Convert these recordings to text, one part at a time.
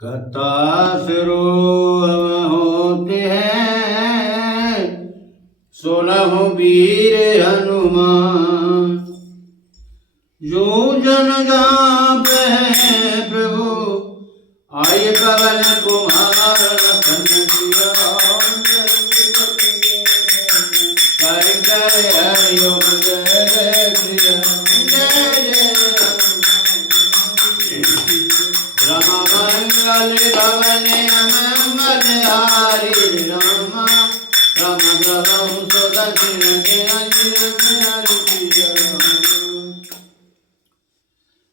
कथा सिरो होते हैं 16 वीर हनुमान। जो जन जापे हैं प्रभु आय पवन कुमार लखन सिया राम। कर कर हरि ओम जय जय श्री राम जय जय राम मंगल भवन मंगल हारी राम राम राम सुदर्शन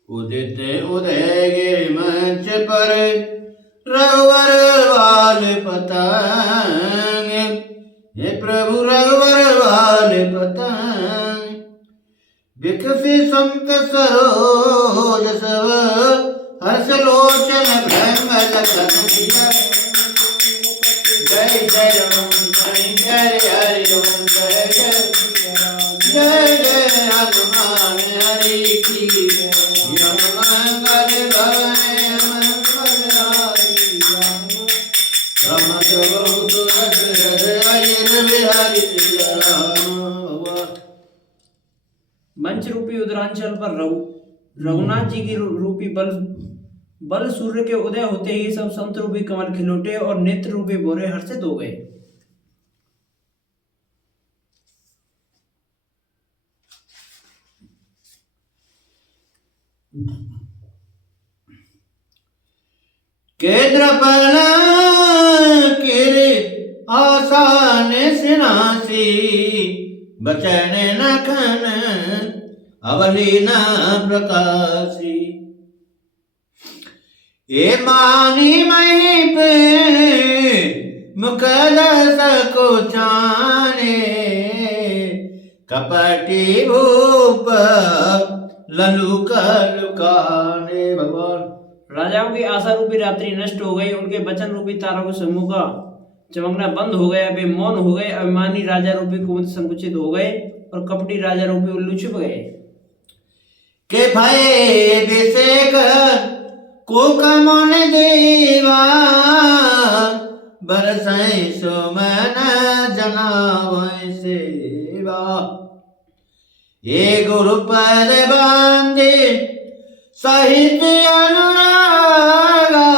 उदित उदय गिरि मंच पर रघुवर वाल पतंग। हे प्रभु रघुवर वाल पतंग विकसी संत सरोज सब हर्ष लोचन भ्रम लखन सिया। जय जय राम शंकर हरि ओम जय जय जय जय हनुमान हरि की राम मंगल भवन मंगल हारी राम सर्व सुरक्षित अयन बिहारी सिया राम। मंच रूपी उदरांचल पर रघुनाथ जी की रूपी बल सूर्य के उदय होते ही सब संत रूपी कमल खिलौटे और नेत्र रूपी भौरे हर्षित हो गए। केन्द्रपल आसान सिनासी बचन नखन अवलीन प्रकाशी। ये मानी मही पे मुकदस को जाने कपटी भूप ललुक लुकाने। भगवान राजाओं की आशा रूपी रात्रि नष्ट हो गई, उनके वचन रूपी तारों के समूह का चमकना बंद हो गया। वे मौन हो गए, अभिमानी राजा रूपी कुमुद संकुचित हो गए और कपटी राजा रूपी उल्लू छुप गए। के भय विषेक को कमन देवा बरसै सुमन जनावै सेवा। ये गुरु पद बांधे सहित अनुरागा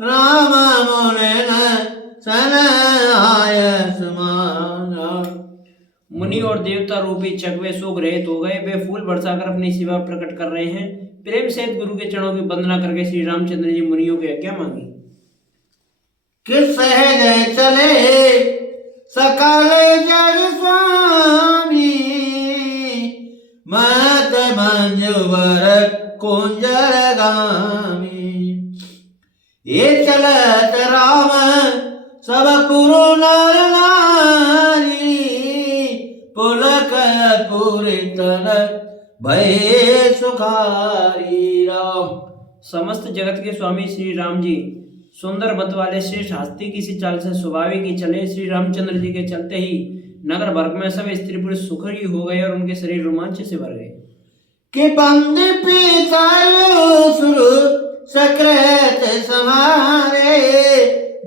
राम मुन सन आय समाना। मुनि और देवता रूपी चकवे शोक रहित हो गए। वे फूल बरसाकर अपनी सेवा प्रकट कर रहे हैं। प्रेम सहित गुरु के चरणों की वंदना करके श्री रामचंद्र जी मुनियों की आज्ञा मांगी। किस सहज चले सकल जग स्वामी मत मंजुवर कुंजर गामी। ये चलत राम सब पुरु नर नारी पुलक पूरितन भय सुखारी राम। समस्त जगत के स्वामी श्री राम जी सुंदर मत वाले श्रेष्ठ हस्ती की सी चाल से स्वाभाविक ही चले। श्री रामचंद्र जी के चलते ही नगर भर में सब स्त्री पुरुष सुखी हो गए और उनके शरीर रोमांच से भर गए। कि बंद सुर सकृत समारे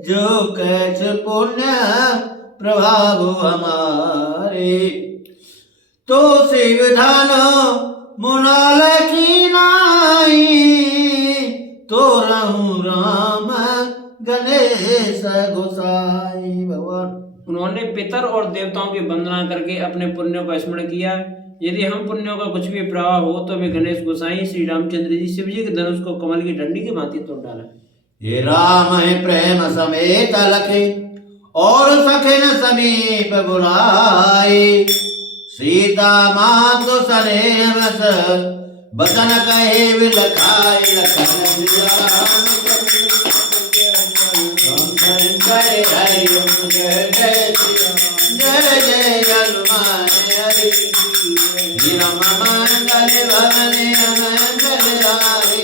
जो कछ पुण्य प्रभाव हमारे। तो शिवधान मुनाल की नाई तो रहूं राम गणेश गोसाई। भगवान उन्होंने पितर और देवताओं की वंदना करके अपने पुण्यों का स्मरण किया। यदि हम पुण्यों का कुछ भी प्रवाह हो तो वे गणेश गोसाई श्री रामचंद्र जी शिव जी के धनुष को कमल की डंडी की भांति तोड़ डाला। ये राम है प्रेम समेत लखे और सखन समीप बुलाए। सीता मातु सने बस बचन कहे विलखाए लखन सिया राम। हरि ओम जय जय जय जय हनुमान हरि राम मंगल भवन मंगल हारी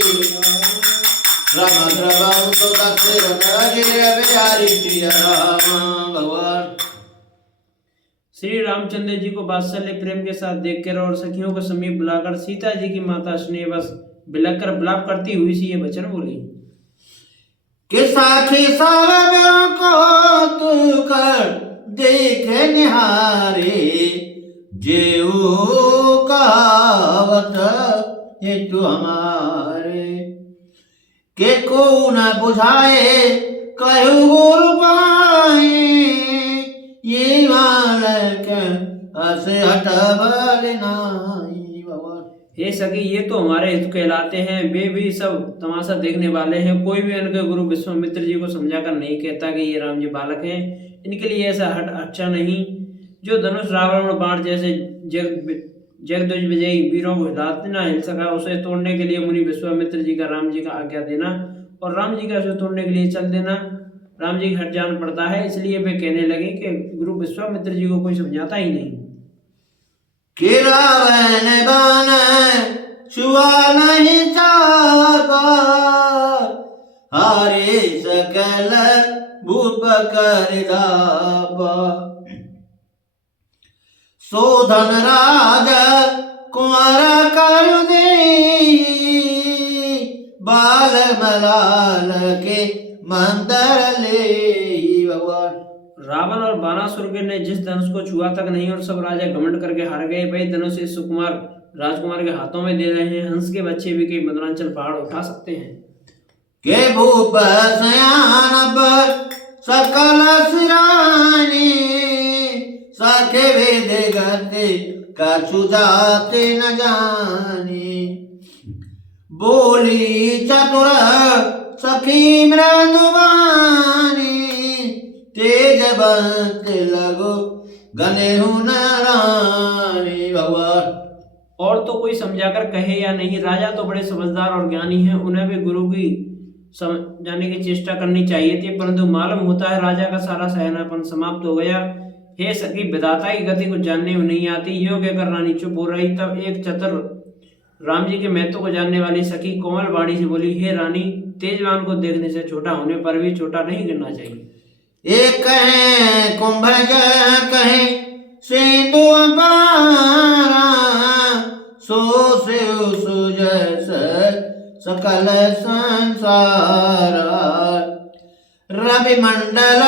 राम द्रवं सुदर्शन बिहारी सिया राम। भगवान श्री रामचंद्र जी को वात्सल्य प्रेम के साथ देखकर और सखियों को समीप बुलाकर सीता जी की माता स्नेहवश बिलखकर विलाप करती हुई सी ये वचन बोली। कि साखी सावरों को तू कर देखे निहारे, जेऊ कहावत हेतु हमारे, के को न बुझाए कहु गुरु पाए, ये मालक असे हटबल नाही भगवान। हे सखी, ये तो हमारे हित कहलाते हैं, वे भी सब तमाशा देखने वाले हैं। कोई भी इनके गुरु विश्वामित्र जी को समझाकर नहीं कहता कि ये राम जी बालक हैं। इनके लिए ऐसा हट अच्छा नहीं। जो धनुष रावण और बाण जैसे जगध्वज विजयी वीरों को हिलाते ना हिल सका, उसे तोड़ने के लिए मुनि विश्वामित्र जी का राम जी का आज्ञा देना और राम जी का उसे तोड़ने के लिए चल देना राम जी हट जान पड़ता है। इसलिए वे कहने लगे कि गुरु विश्वामित्र जी को कोई समझाता ही नहीं। कि रावण बाण छुआ नहीं जाता, हारे सकल भूप कर दापा, सोधन राज कुंवर कर दे, बाल मलाल के मंदर ले भगवान। रावण और बानासुर ने जिस धनुष को छुआ तक नहीं और सब राजा घमंड करके हार गए, वही धनुष इस सुकुमार राजकुमार के हाथों में दे रहे हैं। हंस के बच्चे भी कई मदनांचल पहाड़ उठा सकते हैं। के भूप सयान पर सकल सिरानी, सखे वेद गते कछु जाते न जानी, बोली चतुर सखी मृदुबानी, तेजवंत लगो गने नारानी भगवान। और तो कोई समझाकर कहे या नहीं, राजा तो बड़े समझदार और ज्ञानी हैं, उन्हें भी गुरु की समझाने की चेष्टा करनी चाहिए थी, परंतु मालूम होता है राजा का सारा सहनापन समाप्त हो गया। हे सखी, विधाता की गति को जानने में नहीं आती, यो कहकर रानी चुप हो रही। तब एक चतुर राम जी के महत्व को जानने वाली सखी कोमल वाणी से बोली, हे रानी, तेजवान को देखने से छोटा होने पर भी छोटा नहीं गिनना चाहिए। एक कहे कुंभज कहे सिंधु अपारा, सो से सुजस सकल संसारा, रवि मंडल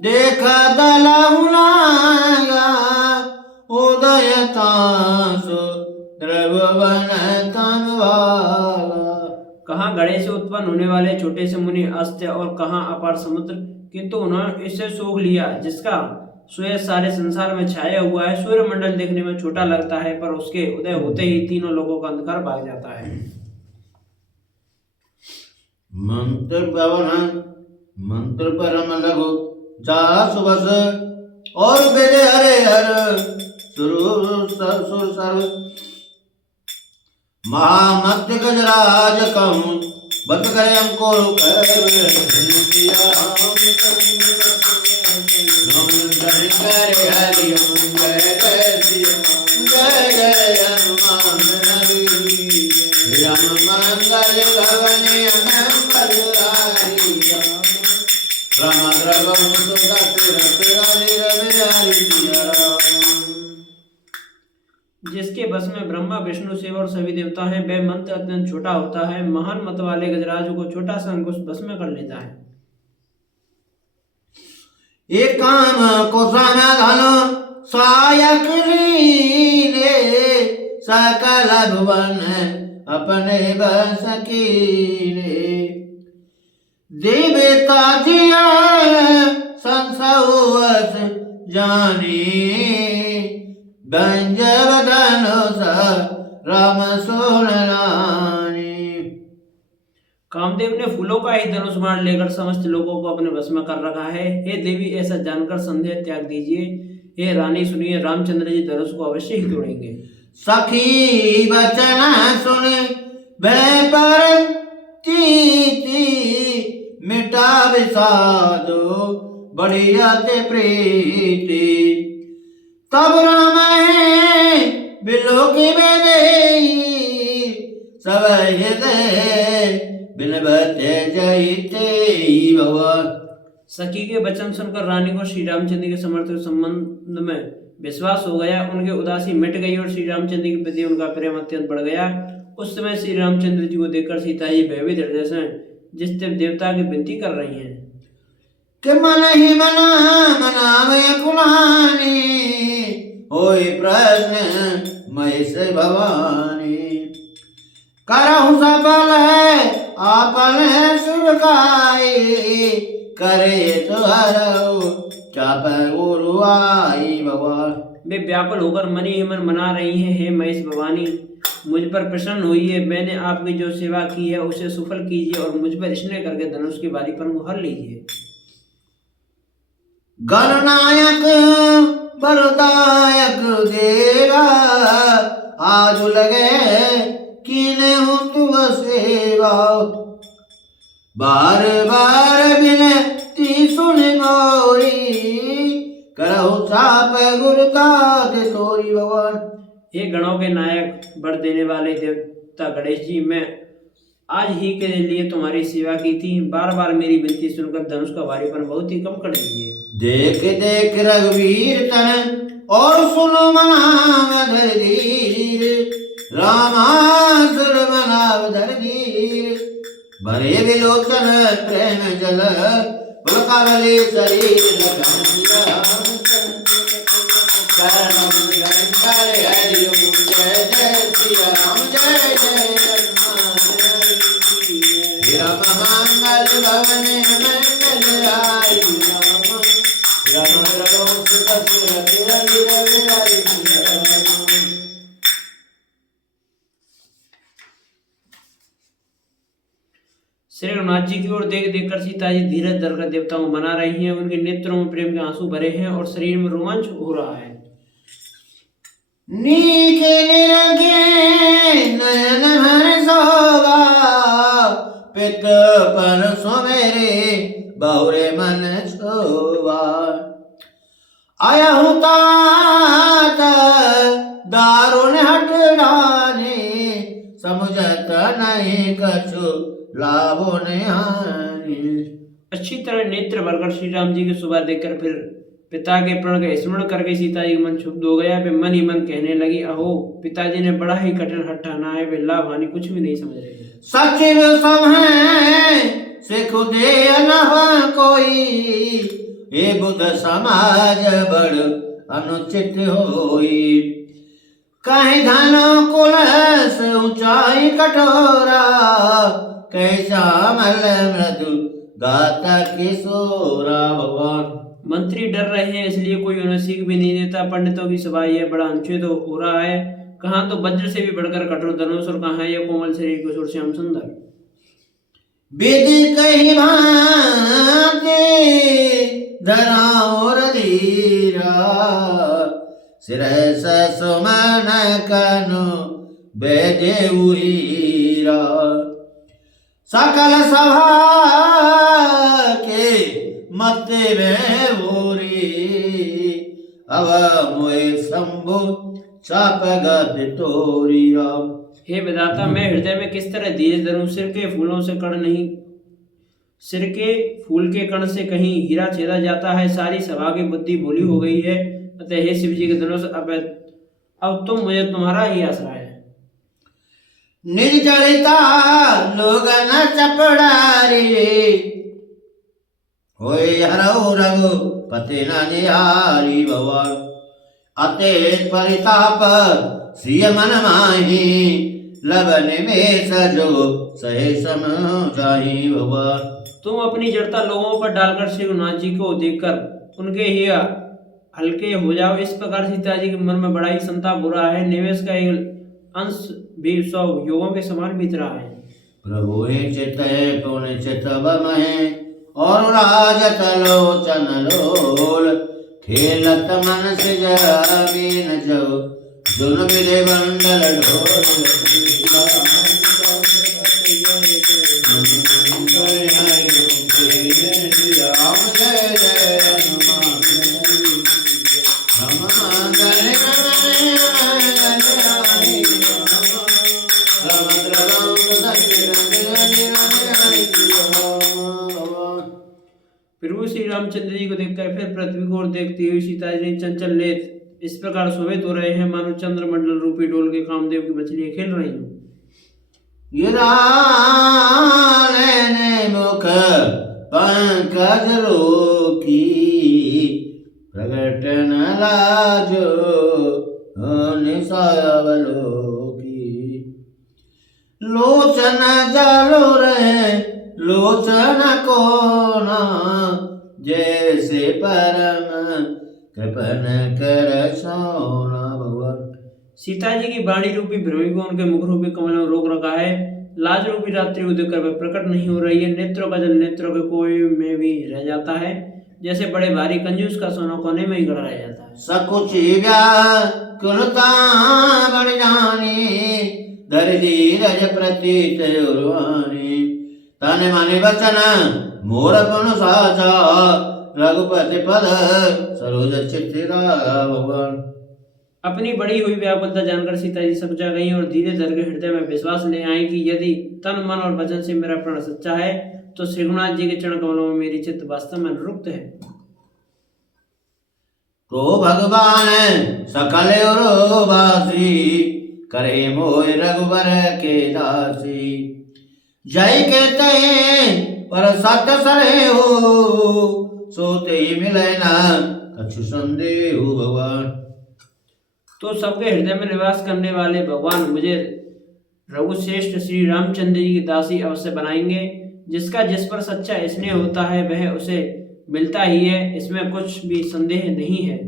देखा दलहुलागा, उदय तासु द्रवन तमवागा। कहाँ घड़े से उत्पन्न होने वाले छोटे से मुनि अस्त्य और कहाँ अपार समुद्र, किंतु उन्होंने इससे सोख लिया जिसका सूर्य सारे संसार में छाया हुआ है। सूर्य मंडल देखने में छोटा लगता है, पर उसके उदय होते ही तीनों लोगों का अंधकार भाग जाता है। मंत्र पवन मंत्र परम लघु जा सुबस, और बेरे हरे हर सुर सर्व, महामत्य गजराज कहूँ बत करे हमको जिसके बस में ब्रह्मा विष्णु शिव और सभी देवता हैं, वह मंत्र अत्यंत छोटा होता है। महान मत वाले गजराज को छोटा सा अंकुश बस में कर लेता है। एक काम को समाधान सायक लीले, सकल भुवन अपने बस कीले, देवता जिया संसवस जानी, गंजवदन राम सोनानी। कामदेव ने फूलों का ही धनुष बाण लेकर समस्त लोगों को अपने वश में कर रखा है। हे देवी, ऐसा जानकर संदेह त्याग दीजिए। हे रानी, सुनिए, रामचंद्र जी धनुष को अवश्य ही तोड़ेंगे। सखी वचन सुने भय पर मिटा विषादो बढ़िया ते प्रीति, तब राम है बिलो की बेदे सब बिलबते जयते भगवान। सखी के वचन सुनकर रानी को श्री रामचंद्र के समर्थ संबंध में विश्वास हो गया। उनकी उदासी मिट गई और श्री रामचंद्र के प्रति उनका प्रेम अत्यंत बढ़ गया। उस समय श्री रामचंद्र जी को देखकर सीता जी भयभीत हृदय से जिस देवता की विनती कर रही हैं। कि मन ही मना मनावय कुलानी होय प्रश्न महेश भवानी करहु सफल आपन सुरकाई करे तो हरऊ चाप उरुआई भगवान। वे व्याकुल होकर मन ही मन मना रही हैं, हे महेश भवानी मुझ पर प्रसन्न होइए, मैंने आपकी जो सेवा की है उसे सफल कीजिए और मुझ पर स्नेह करके धनुष की बारीपन को हर लीजिए। गणनायक बलदायक देवा आज लगे कीने हूँ तु सेवा बार बार विनती सुन मोरी करहु चाप गुरुदात तोरी भगवान। हे गणों के नायक वर देने वाले देवता गणेश जी, मैं आज ही के लिए तुम्हारी सेवा की थी, बार बार मेरी विनती सुनकर धनुष का भारीपन बहुत ही कम कर दीजिए। देख देख रघुवीर तन और सुनो मनावधर धीर रामासुर मनावधर धीर भरे विलोचन प्रेम जल पुलकावली शरीर हरि ओम जय जय श्री राम जय जय राम मंगल भवन मंगल आई राम राम श्री रघुनाथ जी की ओर देख देख कर सीता जी धीरज धरकर देवताओं को मना रही हैं। उनके नेत्रों में प्रेम के आंसू भरे हैं और शरीर में रोमांच हो रहा है। नीके निरगे नयन भर सोगा पित पर सोमेरे बहुरे मन छोवा आया हूँ तात दारुण हट डाने समुझत नहीं कछु लाभो नहीं। अच्छी तरह नेत्र भरकर श्री राम जी की सुबह देखकर फिर पिता के प्रण का स्मरण करके सीता जी का मन क्षुब्ध हो गया। वे मन ही मन कहने लगी, अहो पिताजी ने बड़ा ही कठिन हठ ठाना है, वे लाभ हानि कुछ भी नहीं समझ रहे। सचिव सब है सिख दे न कोई ये बुध समाज बड़ अनुचित होई कहीं धनो कुलस ऊंचाई कठोरा कैसा मल मृदु गाता किशोरा भगवान। मंत्री डर रहे हैं इसलिए कोई उन्हें सीख भी नहीं देता। पंडितों की सभा यह बड़ा अनुचित हो रहा है। कहाँ तो वज्र से भी बढ़कर कठोर धनुष और कहाँ यह कोमल शरीर किशोर श्याम सुंदर। विधि कही भांति धराओ धीरा सिरस सुमन कनु बेदे हीरा सकल सभा के मते में भूरी अब मोए शंभु चाप गद तोरी राम। हे विधाता, मैं हृदय में किस तरह धीरज धरूं। सिर के फूलों से कण नहीं, सिर के फूल के कण से कहीं हीरा छेदा जाता है। सारी सभा की बुद्धि भोली हो गई है। अतः हे शिव जी के धनुष अब तुम मुझे तुम्हारा ही आसरा है। निर्जरिता लोग न चपड़ारी होय हरऊ रघुपति न निहारी भगवान अते परिताप श्रिय मन माही लबन में सजो सहे सम जाही भगवान। तुम अपनी जड़ता लोगों पर डालकर श्री रघुनाथ जी को देखकर उनके ही हल्के हो जाओ। इस प्रकार सीता जी के मन में बड़ा ही संताप हो रहा है। निवेश का एक अंश भी 100 योगों के समान बीत रहा है। प्रभु हे चित पुण्य चित बमहे और राजत लोचन लोल खेलत मन से जमीन जो जुन विदे मंडल ढोल प्रभु श्री रामचंद्र जी को देखकर फिर पृथ्वी को ओर देखती हुई सीता जी ने चंचल नेत्र इस प्रकार शोभित हो रहे हैं मानो चंद्र मंडल रूपी डोल के कामदेव की मछलियां खेल रही हूँ। ने की प्रगट न लाजो निसावलोकी लोचन जालो रहे लोचन कोना जैसे परम कृपन कर सोना भगवान। सीता जी की वाणी रूपी भ्रमि को उनके मुख रूपी कमल में रोक रखा है। लाज रूपी रात्रि उदय कर वह प्रकट नहीं हो रही है। नेत्रों का जल नेत्रों के कोई में भी रह जाता है, जैसे बड़े भारी कंजूस का सोना कोने में ही गड़ा रह जाता है। सकुच व्याकुलता बढ़ जानी दर्दी रज प्रतीत उर्वाणी तन मन वचन मोर पुन साचा रघुपति पद सरोज चित्रा भगवान। अपनी बड़ी हुई व्याकुलता जानकर सीता जी समझा गई और धीरे धीरे हृदय में विश्वास ले आई कि यदि तन मन और वचन से मेरा प्राण सच्चा है तो श्री रघुनाथ जी के चरण कमलों में मेरी चित्त वास्तव में अनुरुक्त है। तो भगवान सकल उर्वासी करे मोह रघुबर के दासी जय कहते पर सत सरे हो सोते ही मिले ना कछु संदेह भगवान। तो सबके हृदय में निवास करने वाले भगवान मुझे रघुश्रेष्ठ श्री रामचंद्र जी की दासी अवश्य बनाएंगे। जिसका जिस पर सच्चा स्नेह होता है वह उसे मिलता ही है, इसमें कुछ भी संदेह नहीं है।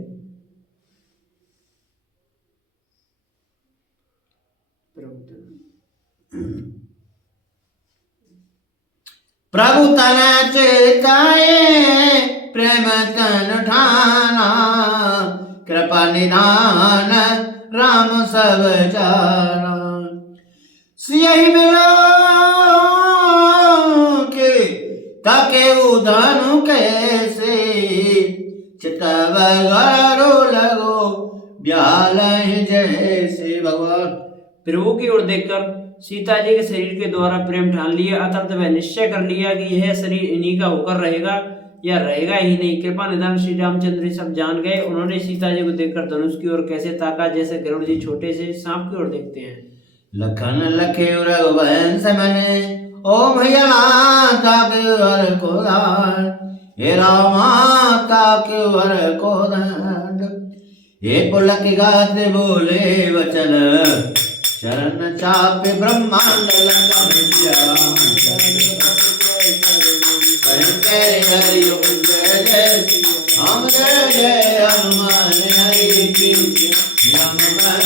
प्रभु तन चेताए प्रेम तन ठाना कृपा निधान राम सब जाना सियहि मिलो के ताके उधनु कैसे चितव गरो लगो ब्याल जैसे भगवान। प्रभु की ओर देखकर सीता जी के शरीर के द्वारा प्रेम ठान लिया, अतः वह निश्चय कर लिया कि यह शरीर इन्हीं का होकर रहेगा या रहेगा ही नहीं। कृपा निधान श्री रामचंद्र सब जान गए। उन्होंने सीता जी को देखकर धनुष की ओर कैसे ताका जैसे गरुड़ जी छोटे से सांप की ओर देखते हैं। लखन लखे रघुवंश मने ओ भैया ताके वर को दान हे रामा ताके वर को दान हे पुलक गात बोले वचन चरण चाप ब्रह्मांड लगा विद्या हरि जय जय हम जय जय हनुमान हरि की हनुमान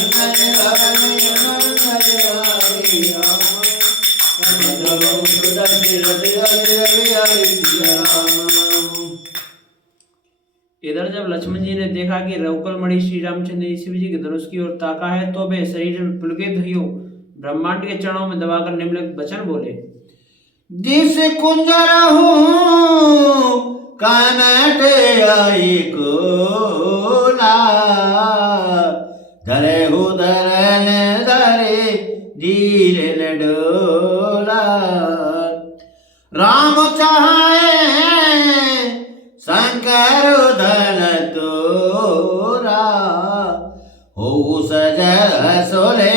इधर जब लक्ष्मण जी ने देखा कि रघुकुल मणि श्री रामचंद्र जी शिव जी के धनुष की ओर ताका है तो वे शरीर में पुलकित हुए ब्रह्मांड के चरणों में दबाकर निम्नलिखित वचन बोले। दिस कुंजर हूँ कामट आई कोला धरे हो धरन धरे धीर डोला राम चाहे शंकर धन तोरा हो सज सोले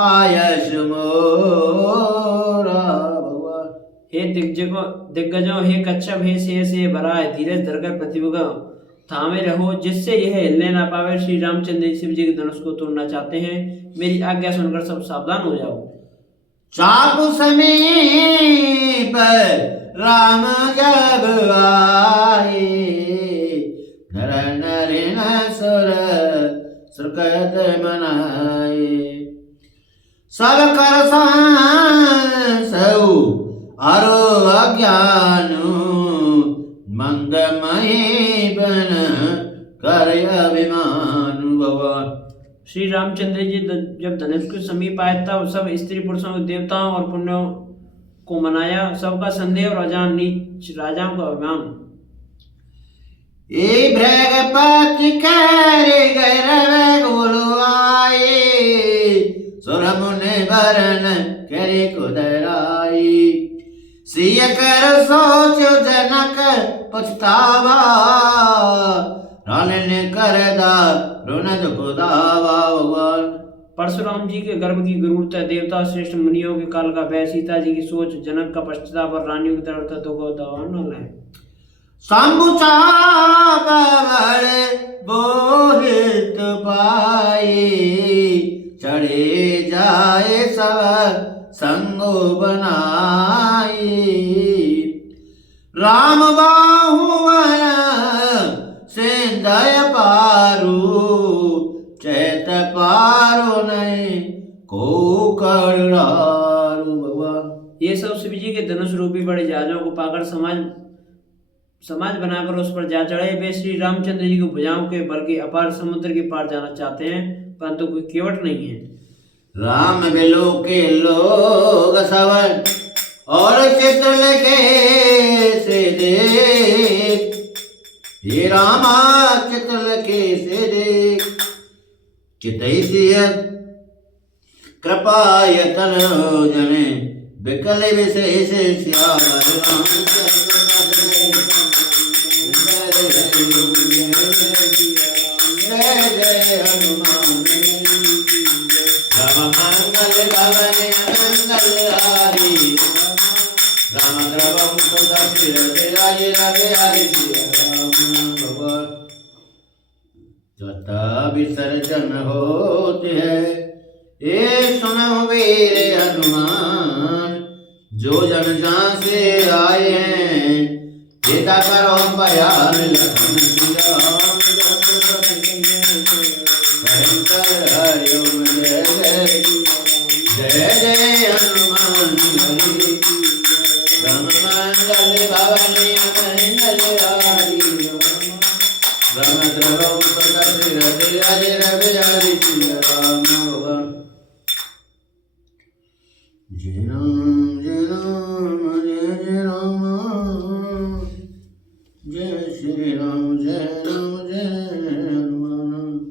आयश मोरा भगवान। हे दिग्गजों हे कच्छप हे से भरा है धीरज धरकर प्रतिभा का थामे रहो जिससे यह हिलने ना पावे। श्री रामचंद्र शिव जी के धनुष को तोड़ना चाहते हैं, मेरी आज्ञा सुनकर सब सावधान हो जाओ। चाकू समीप राम जब आए नर नरेन सुर सुरकत मनाए सब कर सौ अरो अज्ञानु मंदमयी बन कर अभिमानु भगवान। श्री रामचंद्र जी जब धनुष के समीप आए तब सब स्त्री पुरुषों देवताओं और पुण्यों को मनाया। सबका संदेह और अजान नीच राजाओं का अभिमान। ए भृगपति करे गैरव गुरुआए सुर मुनि वरण करे कुदराई सिय कर सोच जनक पछतावा रान कर दा रुनद खुदावा भगवान। परशुराम जी के गर्भ की गुरुता देवता श्रेष्ठ मुनियों के काल का भय सीता जी की सोच जनक का पश्चाताप और रानियों की तरफ दुख है। शंभुचाप बड़े बोहित पाई चढ़े जाए सब संगो बनाई राम बाहुमय से दय पारू चैत पारो नहीं को करड़ारू। भगवान ये सब शिव जी के धनुष रूपी बड़े जहाजों को पाकर समाज बनाकर उस पर जा चढ़े। वे श्री रामचंद्र जी को भुजाओं के बल के अपार समुद्र के पार जाना चाहते हैं, परंतु कोई केवट नहीं है। राम बिलो के लोग सब और चित्र के से देख ये रामा चित्र के से देख चितैसिय कृपा यतन जने विकल विशेष जय हनुमान राम मंगल भवन मंगल हारी राम द्रवम सुदर्शन राज राम भगवान तथा विसर्जन होते हैं ये सुनो वीर हनुमान जो जन जहाँ से आए हैं पिता करो बयान लखन हरिओम जय जय जय हनुमान हरि राम मंगल भवनी मंगल हारी राम द्रवम राज रवि राम भगवान जय राम जय राम जय जय राम जय श्री राम जय